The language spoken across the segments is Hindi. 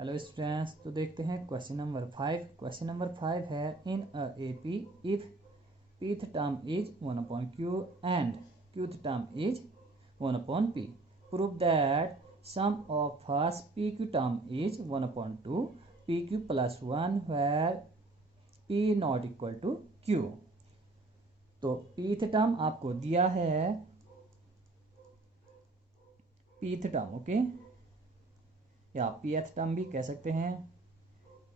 हेलो स्टूडेंट्स, तो देखते हैं क्वेश्चन नंबर 5। क्वेश्चन नंबर 5 है in a AP if pth term is 1 upon q and qth term is 1 upon p, prove that sum of first pq term is 1 upon 2 pq plus 1 where p not equal to q। तो pth term आपको दिया है pth term, ओके, या pth टर्म भी कह सकते हैं।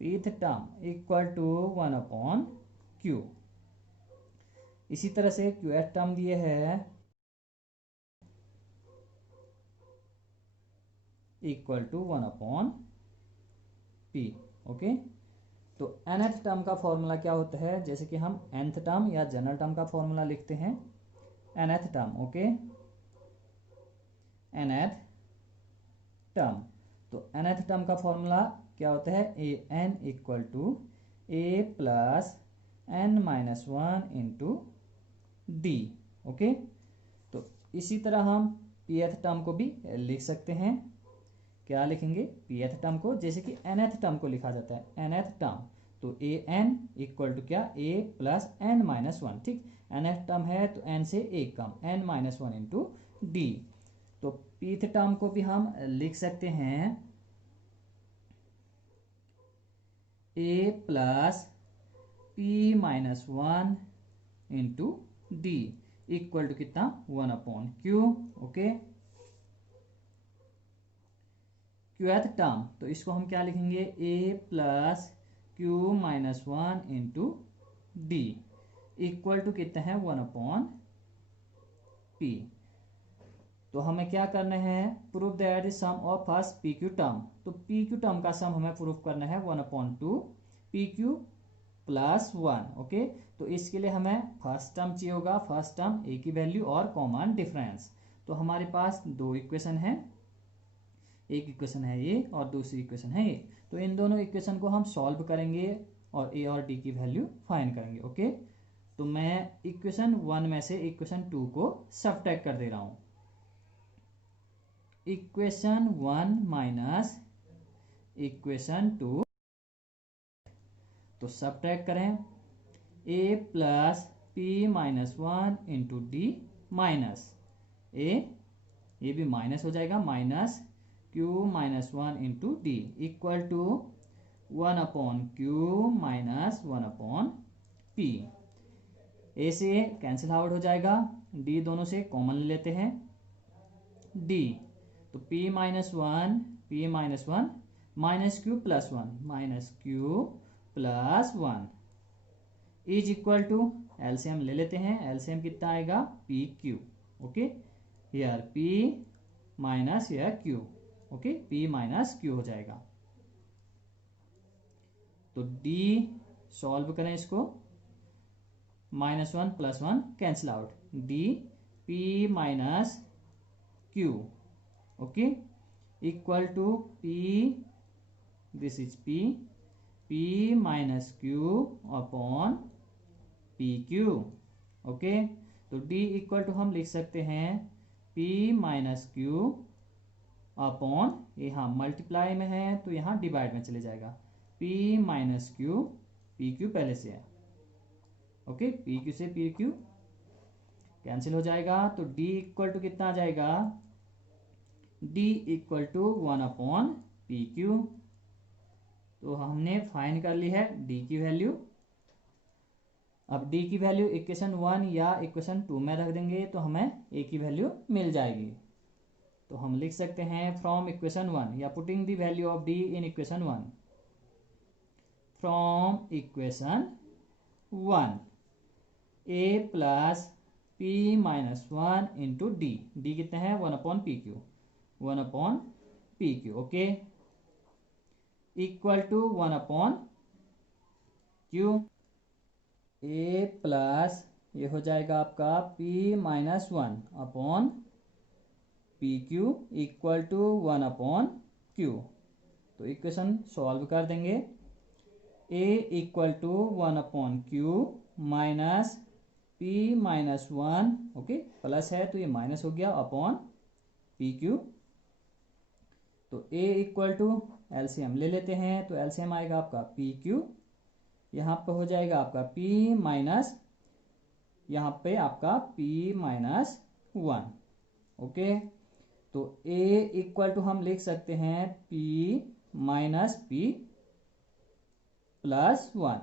pth term equal to 1 upon q। इसी तरह से qth टर्म दिए है equal to 1 upon p, okay. तो nth टर्म का फॉर्मूला क्या होता है, जैसे कि हम nth टर्म या जनरल टर्म का फॉर्मूला लिखते हैं nth term, okay, nth term. तो nth टर्म का फॉर्मूला क्या होता है, A N equal to A plus N minus 1 into D, okay. तो इसी तरह हम pth टर्म को भी लिख सकते हैं। क्या लिखेंगे pth टर्म को, जैसे कि nth टर्म को लिखा जाता है nth टर्म, तो ए एन इक्वल टू क्या, ए प्लस एन माइनस 1, ठीक। nth टर्म है तो n से एक कम, n माइनस 1 इंटू डी। तो pth टर्म को भी हम लिख सकते हैं a plus p minus 1 into D equal to कितना, 1 upon Q, okay. Qth term, तो इसको हम क्या लिखेंगे, a plus Q minus 1 into D equal to कितना है, 1 अपॉन p। तो हमें क्या करना है, prove that the sum of first P Q term. तो पी क्यू टर्म का सम हमें प्रूव करना है 1 upon 2 P Q plus 1, okay. तो इसके लिए हमें फर्स्ट टर्म चाहिए होगा, फर्स्ट टर्म ए की वैल्यू और कॉमन डिफरेंस। तो हमारे पास दो इक्वेशन है, एक इक्वेशन है ये और दूसरी इक्वेशन है ये। तो इन दोनों इक्वेशन को हम सॉल्व करेंगे और ए और डी की वैल्यू फाइंड करेंगे, ओके। तो मैं इक्वेशन 1 में से इक्वेशन 2 को सबट्रैक्ट कर दे रहा हूं। इक्वेशन 1 माइनस इक्वेशन 2, तो सबट्रैक्ट करें, a plus P minus 1 into D minus ये भी माइनस हो जाएगा, minus Q minus 1 into D equal to 1 upon Q minus 1 upon P. A से कैंसिल आउट हो जाएगा, डी दोनों से कॉमन ले लेते हैं, डी तो p minus 1 minus Q plus 1 minus Q plus 1 is equal to, LCM ले लेते हैं, एलसीएम कितना आएगा, P Q, okay. Here p minus here q, okay, p minus q हो जाएगा। तो d सॉल्व करें इसको, minus 1 plus 1 cancel out, d p minus q, okay, equal to p, this is p minus q upon P Q, okay. तो d इक्वल टू हम लिख सकते हैं p माइनस क्यू अपॉन, यहाँ मल्टीप्लाई में है तो यहाँ डिवाइड में चले जाएगा, p minus Q, P Q पहले से है, ओके, पी क्यू से पी क्यू कैंसिल हो जाएगा। तो d इक्वल टू कितना आ जाएगा, d equal to 1 upon P Q. तो हमने फाइंड कर ली है d की वैल्यू। अब d की वैल्यू इक्वेशन 1 या इक्वेशन 2 में रख देंगे तो हमें a की वैल्यू मिल जाएगी। तो हम लिख सकते हैं फ्रॉम इक्वेशन 1 या putting the value of d in equation 1, from equation 1 a plus p minus 1 into D, D कितने हैं, 1 upon P Q, 1 upon P Q, okay, equal to 1 upon Q. A plus ये हो जाएगा आपका p minus 1 upon P Q equal to 1 upon Q. तो इक्वेशन सॉल्व कर देंगे, a equal to 1 upon Q minus p minus 1, okay, plus है तो ये माइनस हो गया, अपॉन पी क्यू। तो a इक्वल टू एलसीएम ले लेते हैं, तो एलसीएम आएगा आपका पी क्यू, यहाँ पे हो जाएगा आपका p माइनस, यहाँ पे आपका p माइनस 1। ओके, तो a इक्वल टू हम लिख सकते हैं p minus p plus 1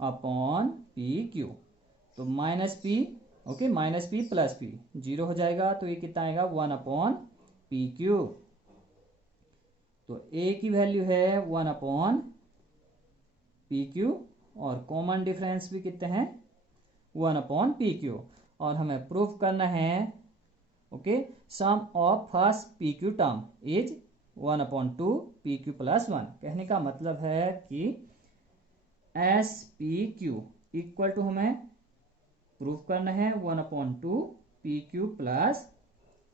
upon P Q. तो minus p, okay, minus p plus p, zero हो जाएगा, तो ये कितना आएगा 1 अपॉन पी क्यू। तो a की वैल्यू है 1 अपॉन पी क्यू, और कॉमन डिफरेंस भी कितने हैं 1 अपॉन पी क्यू, और हमें प्रूफ करना है, okay, sum of first P Q term is 1 upon 2 P Q plus 1। कहने का मतलब है कि S P Q equal to हमें प्रूफ करना है 1 अपॉन 2 पी क्यू प्लस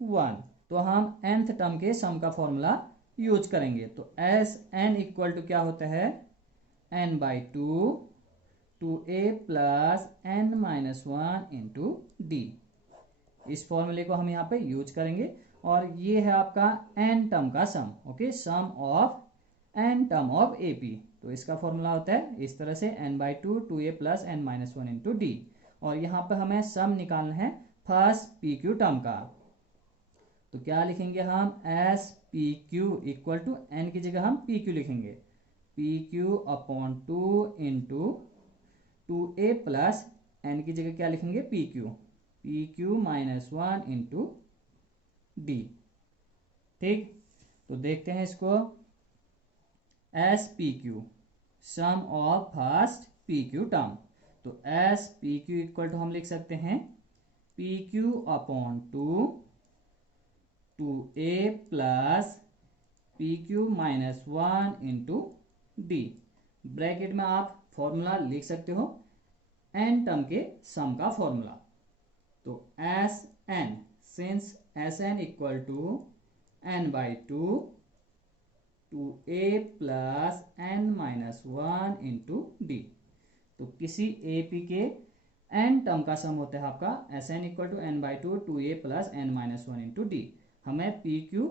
1। तो हम nth टर्म के सम का फॉर्मूला यूज करेंगे। तो एस एन इक्वल टू क्या होता है n by 2 a plus n minus 1 into D. इस फॉर्मूले को हम यहाँ पे यूज करेंगे, और ये है आपका n टर्म का sum, okay, sum of n term of AP। तो इसका फॉर्मूला होता है इस तरह से n by 2 a plus n minus 1 into D, और यहाँ पे हमें सम निकालना है फर्स्ट पी क्यू टर्म का। तो क्या लिखेंगे हम, S P Q equal to n की जगह हम पी क्यू लिखेंगे, P Q upon 2 into 2a plus n की जगह क्या लिखेंगे P Q minus 1 into D. ठीक, तो देखते हैं इसको, S P Q sum of first P Q term. तो S P Q equal to हम लिख सकते हैं P Q upon 2 a plus P Q minus 1 into D. Bracket में आप फॉर्मूला लिख सकते हो n टर्म के सम का फॉर्मूला। तो S N, since S N equal to n by 2 a plus n minus 1 into D. तो किसी AP के n टर्म का सम होता है आपका S N equal to n by 2 a plus n minus 1 into D. हमें P Q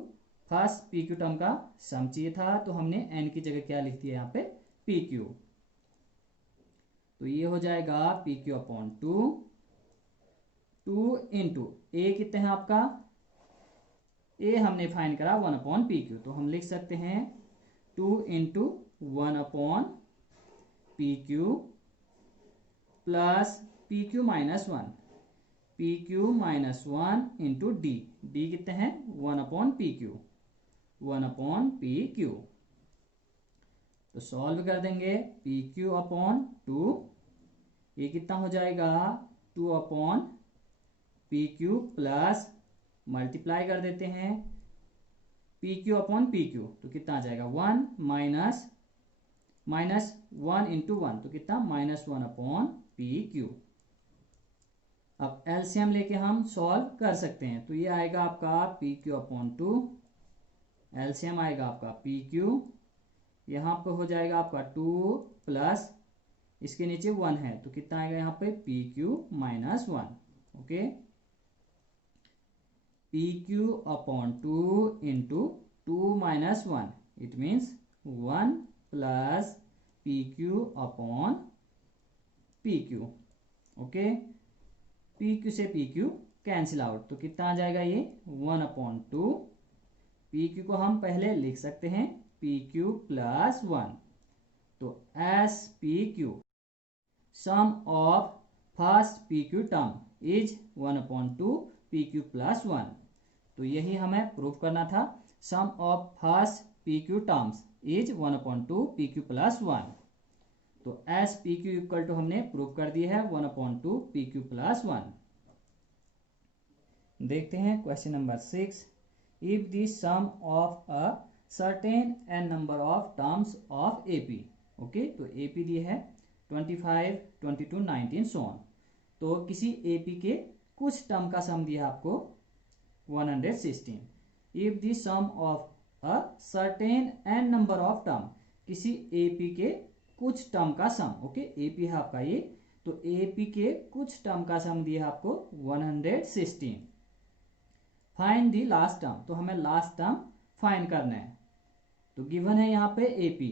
first P Q term का सम चाहिए था, तो हमने n की जगह क्या लिख दिया यहाँ पे पी क्यू। तो ये हो जाएगा पी क्यू अपॉन 2 इंटू ए कितने हैं आपका, ए हमने फाइंड करा 1 अपॉन पी क्यू, तो हम लिख सकते हैं 2 into 1 upon P Q plus P Q minus 1, P Q minus 1 into D. D कितने हैं 1 upon P Q, 1 upon P Q. तो सॉल्व कर देंगे पी क्यू अपॉन 2, ये कितना हो जाएगा 2 upon P Q plus multiply कर देते हैं P Q upon P Q, तो कितना आ जाएगा 1 माइनस 1 इंटू 1, तो कितना माइनस 1 अपॉन पी क्यू। अब एलसीएम लेके हम सॉल्व कर सकते हैं। तो ये आएगा आपका पी क्यू अपॉन 2, एलसीएम आएगा आपका पी क्यू, यहाँ पे हो जाएगा आपका 2 प्लस इसके नीचे 1 है, तो कितना आएगा यहाँ पे P Q minus 1, okay, P Q upon 2 into 2 minus 1, it means 1 plus P Q upon P Q, okay, P Q से पी क्यू कैंसिल आउट, तो कितना आ जाएगा ये 1 अपॉन 2। पी क्यू को हम पहले लिख सकते हैं पी क्यू प्लस 1। तो S P Q sum of first P Q term is 1 upon 2 P Q plus 1। तो यही हमें प्रूव करना था, sum of first P Q terms is 1 upon 2 P Q plus 1। तो S P Q equal to हमने प्रूव कर दिया है 1 अपॉन 2 पी क्यू प्लस 1। देखते हैं question number 6, if the sum of a certain n number of terms of AP, okay, तो AP दिए है 25, 22, 19 सो ऑन। तो किसी AP के कुछ टर्म का सम दिया है आपको 116। If the sum of a certain n number of term, किसी AP के कुछ टर्म का सम, ओके, AP है आपका ये, तो AP के कुछ टर्म का सम दिया है आपको 116। फाइंड द लास्ट टर्म, तो हमें लास्ट टर्म फाइंड करना है। तो गिवन है यहाँ पे एपी,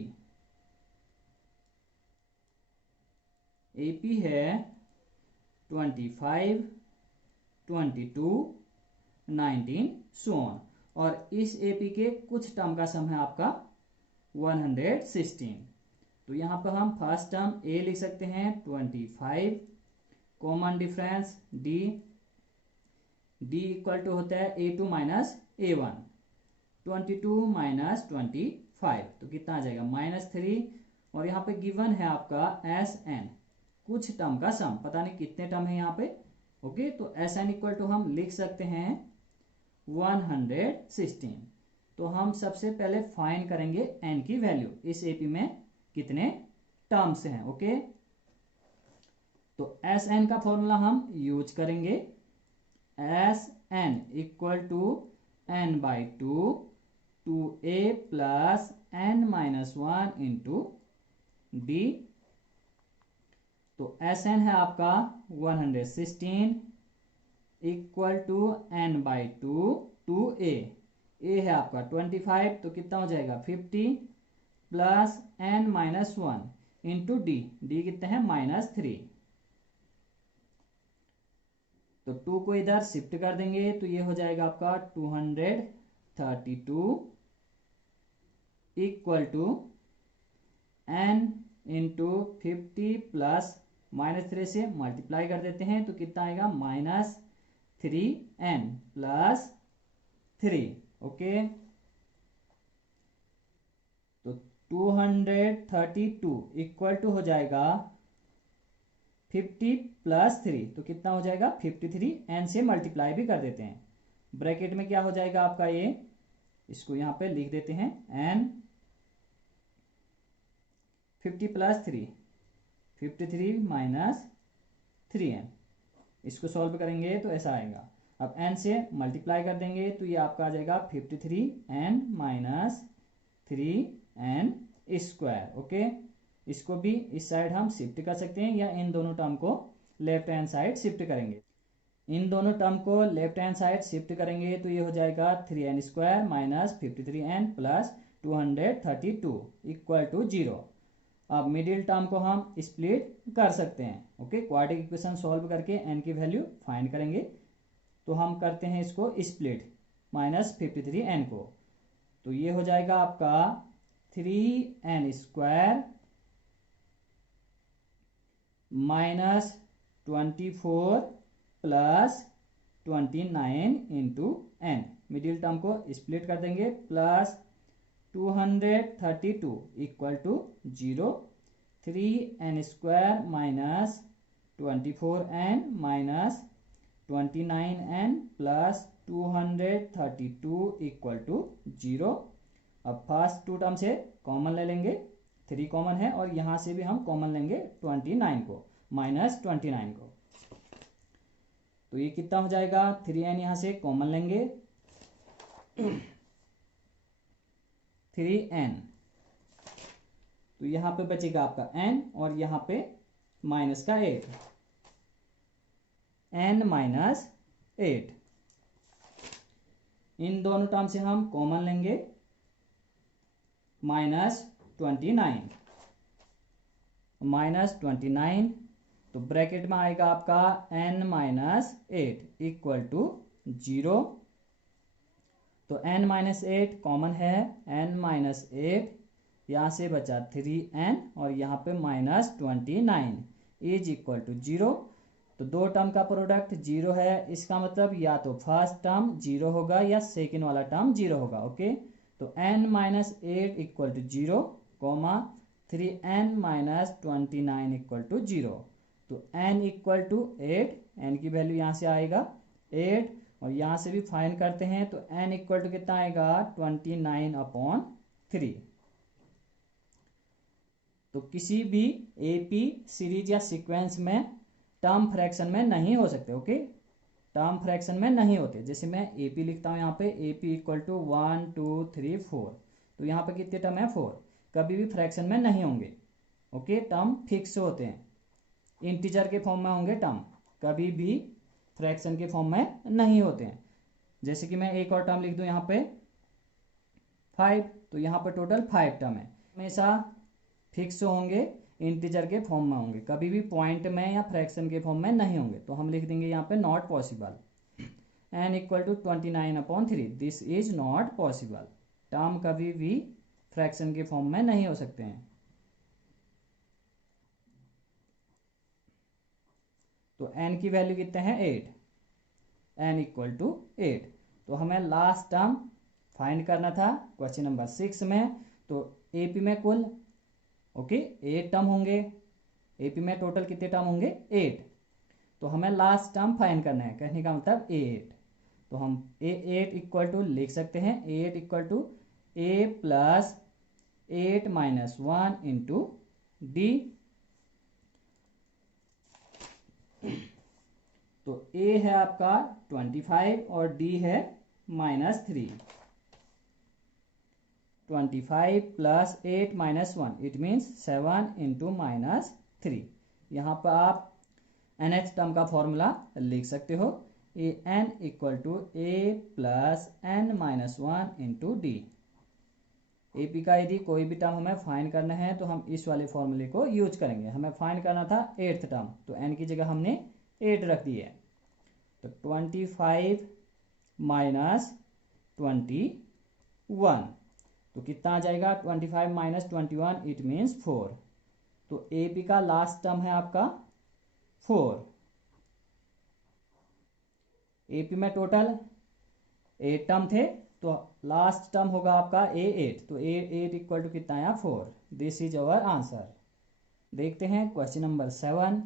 एपी है 25, 22, 19 सो ऑन, और इस एपी के कुछ टर्म का सम है आपका 116। तो यहाँ पर हम फर्स्ट टर्म ए लिख सकते हैं 25, common difference D, D equal to होता है A2 माइनस A1, 22 माइनस 25, तो कितना आ जाएगा -3, और यहाँ पे गिवन है आपका SN, कुछ टर्म का सम, पता नहीं कितने टर्म है यहाँ पे। ओके, तो SN इक्वल टू हम लिख सकते हैं 116। तो हम सबसे पहले फाइंड करेंगे n की वैल्यू, इस एपी में कितने टर्म्स हैं। ओके, तो SN का फॉर्मूला हम यूज करेंगे, SN equal to n/2 2a plus n-1 into D. तो SN है आपका 116 equal to n/2 2a, a है आपका 25, तो कितना हो जाएगा 50 plus n-1 into D, D कितना है -3। तो 2 को इधर शिफ्ट कर देंगे तो ये हो जाएगा आपका 232 equal to n into 50 plus -3 से मल्टीप्लाई कर देते हैं तो कितना आएगा -3n प्लस 3। ओके, तो 232 इक्वल टू हो जाएगा 50 प्लस 3, तो कितना हो जाएगा 53, n से मल्टीप्लाई भी कर देते हैं। ब्रैकेट में क्या हो जाएगा आपका ये, इसको यहां पे लिख देते हैं n 50 प्लस 3, 53 माइनस 3n, इसको सॉल्व करेंगे तो ऐसा आएगा। अब n से मल्टीप्लाई कर देंगे तो ये आपका आ जाएगा 53n minus 3n square. Okay, इसको भी इस साइड हम शिफ्ट कर सकते हैं या इन दोनों टर्म को लेफ्ट हैंड साइड शिफ्ट करेंगे। इन दोनों टर्म को लेफ्ट हैंड साइड शिफ्ट करेंगे तो ये हो जाएगा 3n square minus 53n plus 232 equal to 0। अब मिडिल टर्म को हम स्प्लिट कर सकते हैं। ओके, क्वाड्रेटिक इक्वेशन सॉल्व करके n की वैल्यू फाइंड करेंगे, तो हम करते हैं इसको स्प्लिट -53n को, तो ये हो जाएगा आपका 3n square -24 plus 29 into n, middle term को स्प्लिट कर देंगे, plus 232 equal to 0, 3n square minus 24n minus 29n plus 232 equal to 0। अब फर्स्ट टू टर्म से कॉमन ले लेंगे, 3 कॉमन है, और यहां से भी हम कॉमन लेंगे 29 को, -29 को, तो ये कितना हो जाएगा 3n यहां से कॉमन लेंगे 3n, तो यहां पे बचेगा आपका n और यहां पे माइनस का 8, n माइनस 8, इन दोनों टर्म से हम कॉमन लेंगे -29, तो ब्रैकेट में आएगा आपका n माइनस 8 इक्वल टू 0, तो n माइनस 8 कॉमन है, n माइनस 8 यहाँ से बचा 3n और यहाँ पे -29 इज इक्वल टू 0। तो दो टर्म का प्रोडक्ट 0 है, इसका मतलब या तो फर्स्ट टर्म 0 होगा या सेकेंड वाला टर्म 0 होगा। ओके, तो n minus 8 equal to 0 comma 3n minus 29 equal to 0, तो n इक्वल टू 8, n की वैल्यू यहाँ से आएगा 8, और यहाँ से भी फाइंड करते हैं तो n इक्वल टू कितना आएगा 29/3। तो किसी भी एपी सीरीज या सीक्वेंस में टर्म फ्रैक्शन में नहीं हो सकते। ओके, टर्म फ्रैक्शन में नहीं होते। जैसे मैं एपी लिखता हूँ यहाँ पे, एपी इक्वल टू 1 2 3 4, तो यहाँ पे कितने टर्म है 4, कभी भी फ्रैक्शन में नहीं होंगे। ओके, टर्म फिक्स होते हैं, इंटीजर के फॉर्म में होंगे टर्म, कभी भी फ्रैक्शन के फॉर्म में नहीं होते हैं। जैसे कि मैं एक और टर्म लिख दूं यहाँ पे 5, तो यहाँ पर टोटल 5 टर्म है। हमेशा फिक्स होंगे, इंटीजर के फॉर्म में होंगे, कभी भी पॉइंट में या फ्रैक्शन के फॉर्म में नहीं होंगे। तो हम लिख देंगे यहाँ पे not possible. n equal to 29/3, this is not possible. Term कभी भी फ्रैक्शन के फॉर्म में नहीं हो सकते हैं। तो n की वैल्यू कितने हैं 8, n इक्वल टू 8। तो हमें लास्ट टर्म फाइंड करना था क्वेश्चन नंबर 6 में। तो एपी में कुल 8 टर्म होंगे। एपी में टोटल कितने टर्म होंगे 8। तो हमें लास्ट टर्म फाइंड करना है, कहने का मतलब 8। तो हम 8 इक्वल टू लिख सकते हैं 8 equal to a plus 8 minus 1 into D. तो a है आपका 25 और d है -3। 25 plus 8 minus 1 it means 7 into -3। यहाँ पर आप nth टर्म का फॉर्मूला लिख सकते हो, A N equal to A plus N minus 1 into D. A P का यदि कोई भी टर्म हमें फाइंड करना है तो हम इस वाले फॉर्मूले को यूज करेंगे। हमें फाइंड करना था 8th टर्म, तो एन की जगह हमने 8 रख दी है। तो 25 माइनस 21, तो कितना आ जाएगा 25 माइनस 21 इट मीन्स 4। तो ए पी का लास्ट टर्म है आपका 4। ए पी में टोटल 8 टर्म थे, तो लास्ट टर्म होगा आपका A8। तो A8 इक्वल टू कितना आया 4। This is our answer. देखते हैं question number 7।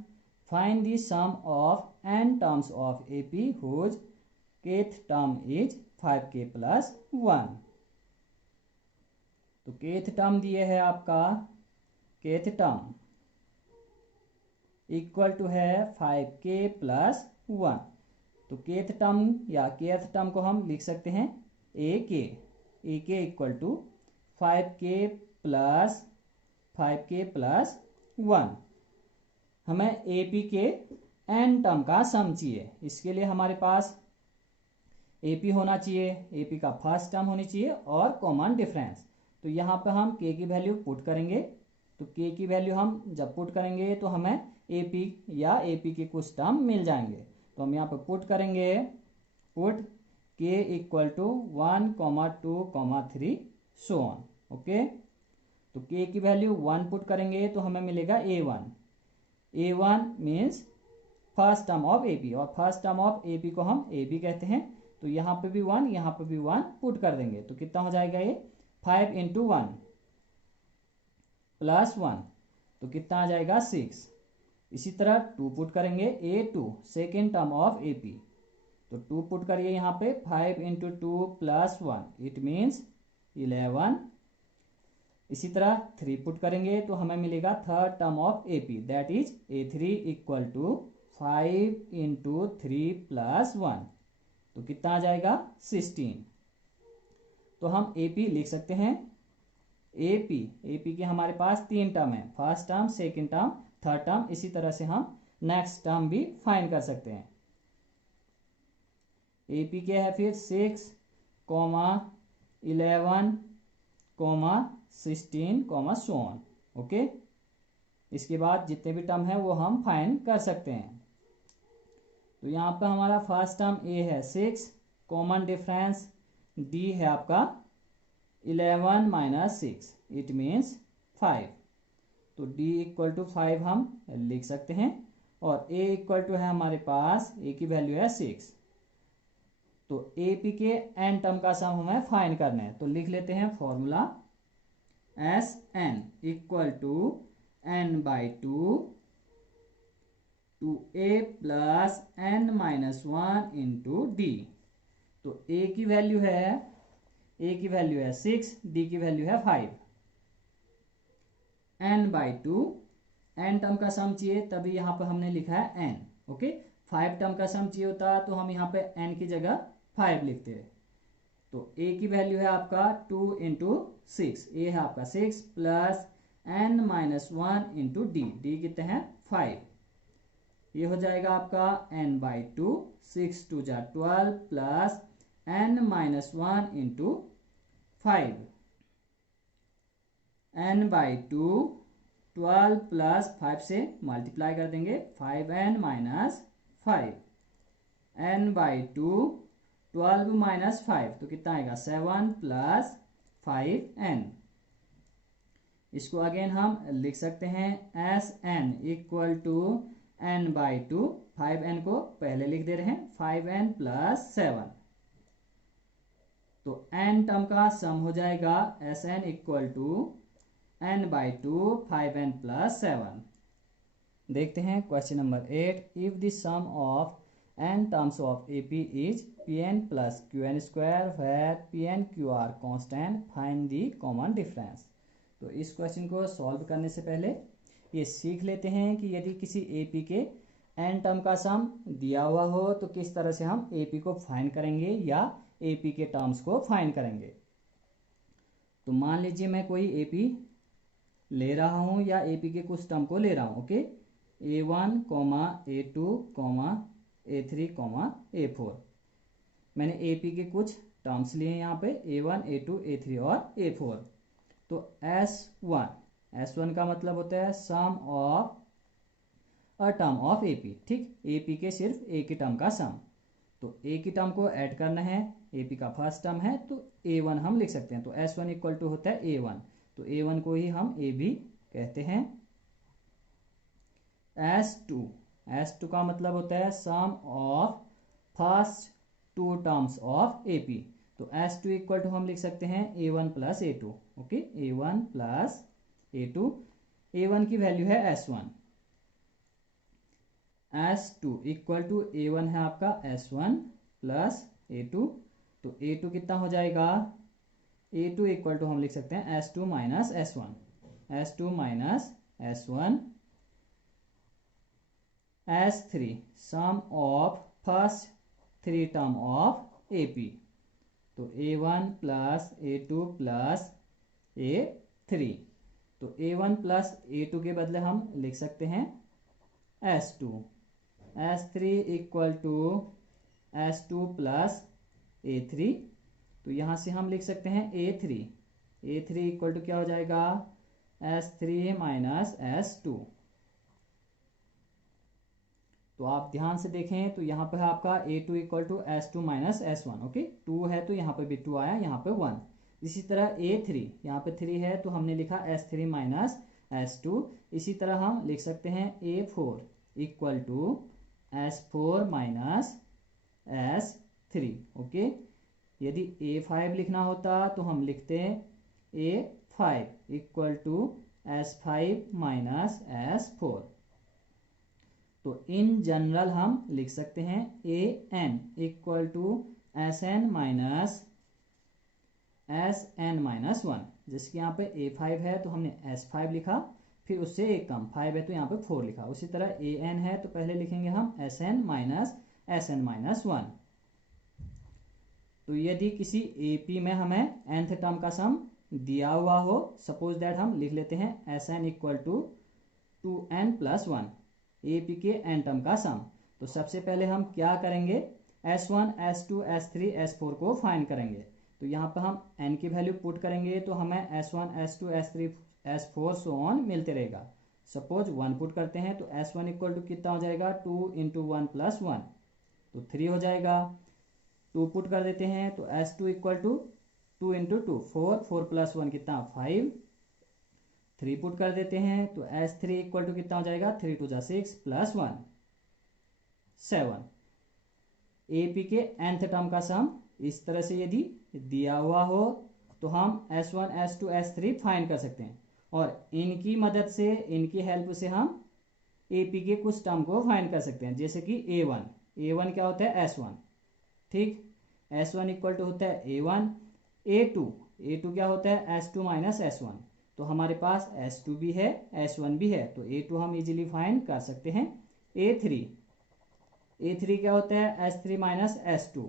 Find the sum of n terms of AP whose kth term is 5k plus 1। तो kth टर्म दिए है आपका, kth टर्म इक्वल टू है 5k प्लस 1। तो kth टर्म या kth टर्म को हम लिख सकते हैं ak equal to 5k plus 1। हमें AP के n टर्म का सम चाहिए। इसके लिए हमारे पास AP होना चाहिए, AP का फर्स्ट टर्म होनी चाहिए और कॉमन डिफरेंस। तो यहाँ पे हम k की वैल्यू पुट करेंगे। तो k की वैल्यू हम जब पुट करेंगे तो हमें AP या AP के कुछ टर्म मिल जाएंगे। तो हम यहाँ पे पुट करेंगे, put k equal to 1, 2, 3 so on. Okay, तो k की वैल्यू 1 पुट करेंगे तो हमें मिलेगा A1। A1 means first term of AP, और फर्स्ट टर्म ऑफ AP को हम AB कहते हैं। तो यहाँ पे भी 1, यहाँ पे भी 1 पुट कर देंगे तो कितना हो जाएगा ये 5 इंटू 1 प्लस 1, तो कितना आ जाएगा 6। इसी तरह 2 पुट करेंगे A2 second term of AP, तो 2 पुट करिए यहाँ पे 5 इंटू 2 प्लस 1 इट मीन्स 11। इसी तरह 3 पुट करेंगे तो हमें मिलेगा third term of AP that is A3 equal to 5 into 3 plus 1, तो कितना आ जाएगा 16। तो हम AP लिख सकते हैं AP के हमारे पास 3 टर्म है, first term, second term, third term. इसी तरह से हम नेक्स्ट टर्म भी फाइंड कर सकते हैं। AP के है फिर 6, 11, 16, सो ऑन। ओके, इसके बाद जितने भी टर्म है वो हम फाइंड कर सकते हैं। तो यहाँ पर हमारा फर्स्ट टर्म A है 6, कॉमन डिफरेंस D है आपका 11 माइनस 6 इट मीन्स 5। तो D इक्वल टू 5 हम लिख सकते हैं, और A इक्वल टू है हमारे पास, A की वैल्यू है 6। तो AP के n टर्म का सम हमें फाइंड करना है। तो लिख लेते हैं formula Sn equal to n/2 two A plus n minus 1 into D। तो A की वैल्यू है 6, D की वैल्यू है 5। n/2, n टर्म का सम चाहिए तभी यहाँ पर हमने लिखा है n। ओके, 5 टर्म का सम चाहिए होता तो हम यहाँ पे n की जगह 5 लिखते हैं। तो A की वैल्यू है आपका 2 इंटू 6, A है आपका 6 plus n minus 1 into D, D कितने हैं 5। ये हो जाएगा आपका n/2, 6 2 जा 12 plus n minus 1 into 5। n by 2 12 plus 5 से मल्टीप्लाई कर देंगे 5n minus 5 n by 2 12 minus 5 तो कितना आएगा 7 प्लस 5n। इसको अगेन हम लिख सकते हैं S N equal to n by 2 5n को पहले लिख दे रहे हैं 5n प्लस 7 तो n टर्म का सम हो जाएगा S N equal to n by 2 5n plus 7। देखते हैं question number 8। If the sum of n terms of AP is Pn plus Qn square where Pn QR constant find the common difference. तो इस क्वेश्चन को सॉल्व करने से पहले ये सीख लेते हैं कि यदि किसी AP के n टर्म का सम दिया हुआ हो तो किस तरह से हम AP को फाइंड करेंगे या AP के टर्म्स को फाइंड करेंगे। तो मान लीजिए मैं कोई AP ले रहा हूं या AP के कुछ टर्म को ले रहा हूं। Okay, A1, A2, A3, A4 मैंने AP के कुछ टर्म्स लिए हैं यहाँ पे A1, A2, A3 और A4। तो S1 का मतलब होता है sum of a term of AP। ठीक, AP के सिर्फ एक ही टर्म का सम। तो एक ही टर्म को ऐड करना है, AP का फर्स्ट टर्म है तो A1 हम लिख सकते हैं। तो S1 इक्वल टू होता है A1, तो A1 को ही हम AB कहते हैं। S2 का मतलब होता है sum of first two terms of AP। तो S2 इक्वल टू हम लिख सकते हैं A1 plus A2। Okay, A1 plus A2, A1 की वैल्यू है S1। S2 equal to A1 है आपका S1 प्लस A2, तो A2 कितना हो जाएगा, A2 इक्वल टू हम लिख सकते हैं S2 minus S1, S2 minus S1। S3 sum of first three term of AP, तो A1 plus A2 plus A3, तो A1 प्लस A2 के बदले हम लिख सकते हैं S2। S3 equal to S2 plus A3, तो यहाँ से हम लिख सकते हैं A3 इक्वल टू क्या हो जाएगा S3 माइनस S2। तो आप ध्यान से देखें तो यहाँ पर है आपका A2 equal to S2 minus S1। Okay, 2 है तो यहाँ पर भी 2 आया, यहाँ पे 1। इसी तरह A3, यहाँ पे 3 है तो हमने लिखा S3 माइनस S2। इसी तरह हम लिख सकते हैं A4 equal to S4 minus S3। Okay, यदि A5 लिखना होता तो हम लिखते A5 equal to S5 minus S4। तो इन जनरल हम लिख सकते हैं AN equal to SN minus SN-1। जिसके यहाँ पे A5 है तो हमने S5 लिखा, फिर उससे एक कम 5 है तो यहाँ पे 4 लिखा। उसी तरह AN है तो पहले लिखेंगे हम SN माइनस SN-1। तो यदि किसी AP में हमें nth टर्म का सम दिया हुआ हो, सपोज दैट हम लिख लेते हैं SN equal to 2n plus 1, AP के n टर्म का सम। तो सबसे पहले हम क्या करेंगे, S1, S2, S3, S4 को फाइंड करेंगे। तो यहाँ पर हम n की वैल्यू पुट करेंगे तो हमें S1, S2, S3, S4 so on मिलते रहेगा। सपोज 1 पुट करते हैं तो S1 इक्वल टू कितना हो जाएगा 2 इंटू 1 प्लस 1, तो 3 हो जाएगा। 2 पुट कर देते हैं तो S2 equal to 2 into 2 4 plus 1 कितना 5। 3 पुट कर देते हैं तो S3 इक्वल टू कितना हो जाएगा 3 टू 6 प्लस 1 7। AP के nth टर्म का सम इस तरह से यदि दिया हुआ हो तो हम S1, S2, S3 फाइंड कर सकते हैं और इनकी मदद से, इनकी हेल्प से हम AP के कुछ टर्म को फाइंड कर सकते हैं। जैसे कि A1 क्या होता है S1। ठीक, S1 इक्वल टू होता है A1। A2 क्या होता है S2 माइनस S1। तो हमारे पास S2 भी है S1 भी है, तो A2 हम इजीली फाइंड कर सकते हैं। A3 क्या होता है S3 माइनस S2,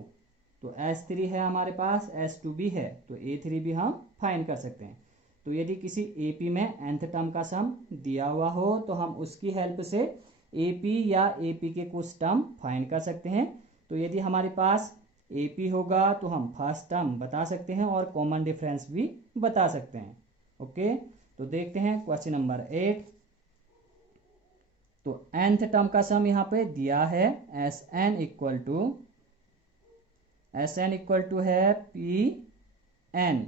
तो S3 है हमारे पास, S2 भी है, तो A3 भी हम फाइंड कर सकते हैं। तो यदि किसी AP में nth टर्म का सम दिया हुआ हो तो हम उसकी हेल्प से AP या AP के कुछ टर्म फाइंड कर सकते हैं। तो यदि हमारे पास AP होगा तो हम फर्स्ट टर्म बता सकते हैं और कॉमन डिफरेंस भी बता सकते हैं। ओके, तो देखते हैं क्वेश्चन नंबर 8। तो nth टर्म का सम यहाँ पे दिया है Sn इक्वल टू है P N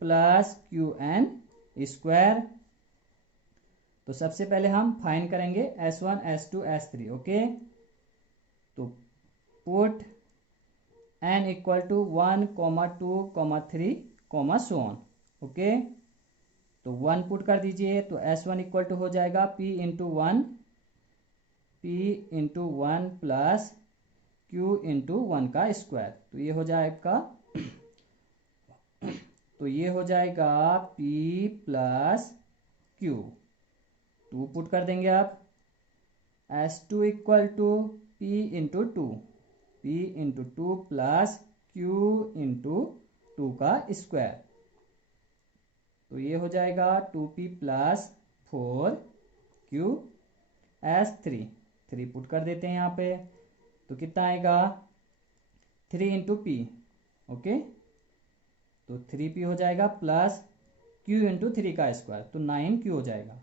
plus Q N square. तो सबसे पहले हम फाइंड करेंगे S1 S2 S3। ओके, तो put n equal to 1, 2, 3, so on. Okay, तो 1 पुट कर दीजिए, तो S1 इक्वल टू हो जाएगा P into 1 plus Q into 1 का स्क्वायर। तो ये हो जाएगा P प्लस Q। 2 पुट कर देंगे आप। S2 equal to P into 2 plus Q into 2 का स्क्वायर। तो ये हो जाएगा 2P plus 4Q S3। 3 put कर देते हैं यहाँ पे, तो कितना आएगा 3 इंटू पी। ओके, तो 3P हो जाएगा प्लस Q इंटू 3 का स्क्वायर, तो 9Q हो जाएगा।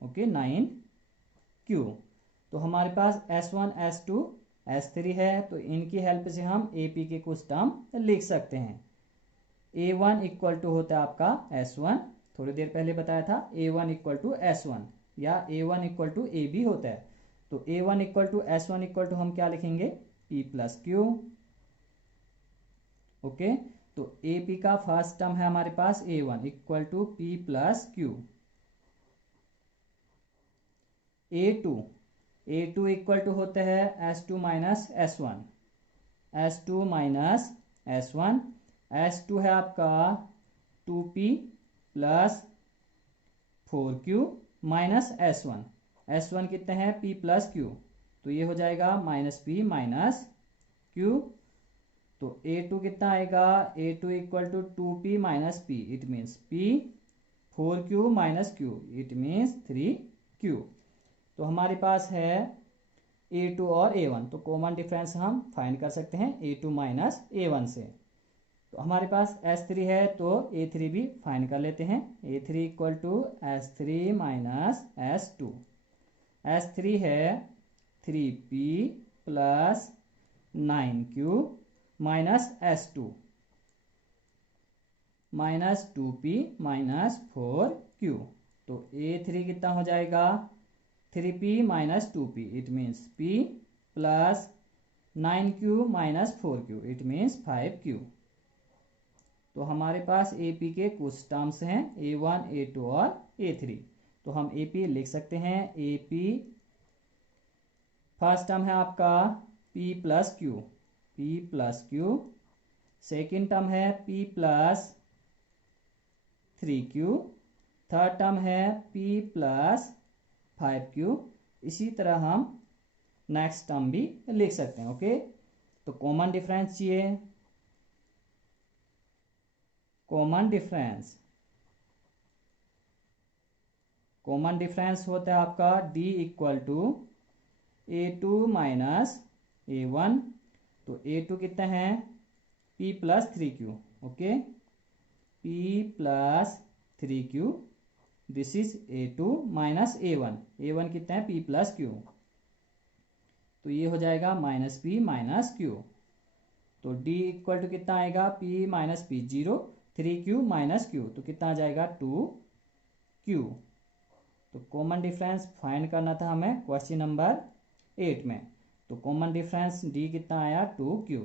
Okay, 9Q। तो हमारे पास S1 S2 S3 है, तो इनकी हेल्प से हम AP के कुछ टर्म लिख सकते हैं। A1 इक्वल टू होता है आपका S1, थोड़ी देर पहले बताया था A1 इक्वल टू S1 या A1 इक्वल टू AB होता है। तो A1 equal to S1 equal to हम क्या लिखेंगे P प्लस Q। ओके, तो AP का फर्स्ट टर्म है हमारे पास A1 equal to P plus Q। A2 equal to होता है S2 माइनस S1। S2 है आपका 2P plus 4Q minus S1 कितने हैं P प्लस Q, तो ये हो जाएगा माइनस P माइनस Q। तो A2 कितना आएगा, A2 equal to 2P minus P, it means P, 4Q minus Q, it means 3Q। तो हमारे पास है A2 और A1, तो कॉमन डिफरेंस हम फाइंड कर सकते हैं A2 माइनस A1 से। तो हमारे पास S3 है, तो A3 भी फाइंड कर लेते हैं। A3 equal to S3 minus S2। S3 है 3P plus 9Q minus S2 minus 2P minus 4Q। तो A3 कितना हो जाएगा 3P minus 2P, it means P plus 9Q minus 4Q, it means 5Q। तो हमारे पास AP के कुछ टर्म्स हैं A1 A2 और A3। तो हम AP लिख सकते हैं। AP फर्स्ट टर्म है आपका P plus Q। Second term है P plus 3Q। Third term है P प्लस 5Q। इसी तरह हम नेक्स्ट टर्म भी लिख सकते हैं। ओके, तो कॉमन डिफरेंस चाहिए। कॉमन डिफरेंस होता है आपका D equal to A2 minus A1। तो A2 कितना है P plus 3Q। Okay, P plus 3Q, this is A2 minus A1 कितना है P प्लस Q। तो ये हो जाएगा माइनस P माइनस Q। तो D इक्वल टू कितना आएगा P minus P 0, 3Q minus Q, तो कितना आ जाएगा 2Q। तो कॉमन डिफरेंस फाइंड करना था हमें क्वेश्चन नंबर 8 में। तो कॉमन डिफरेंस D कितना आया 2Q।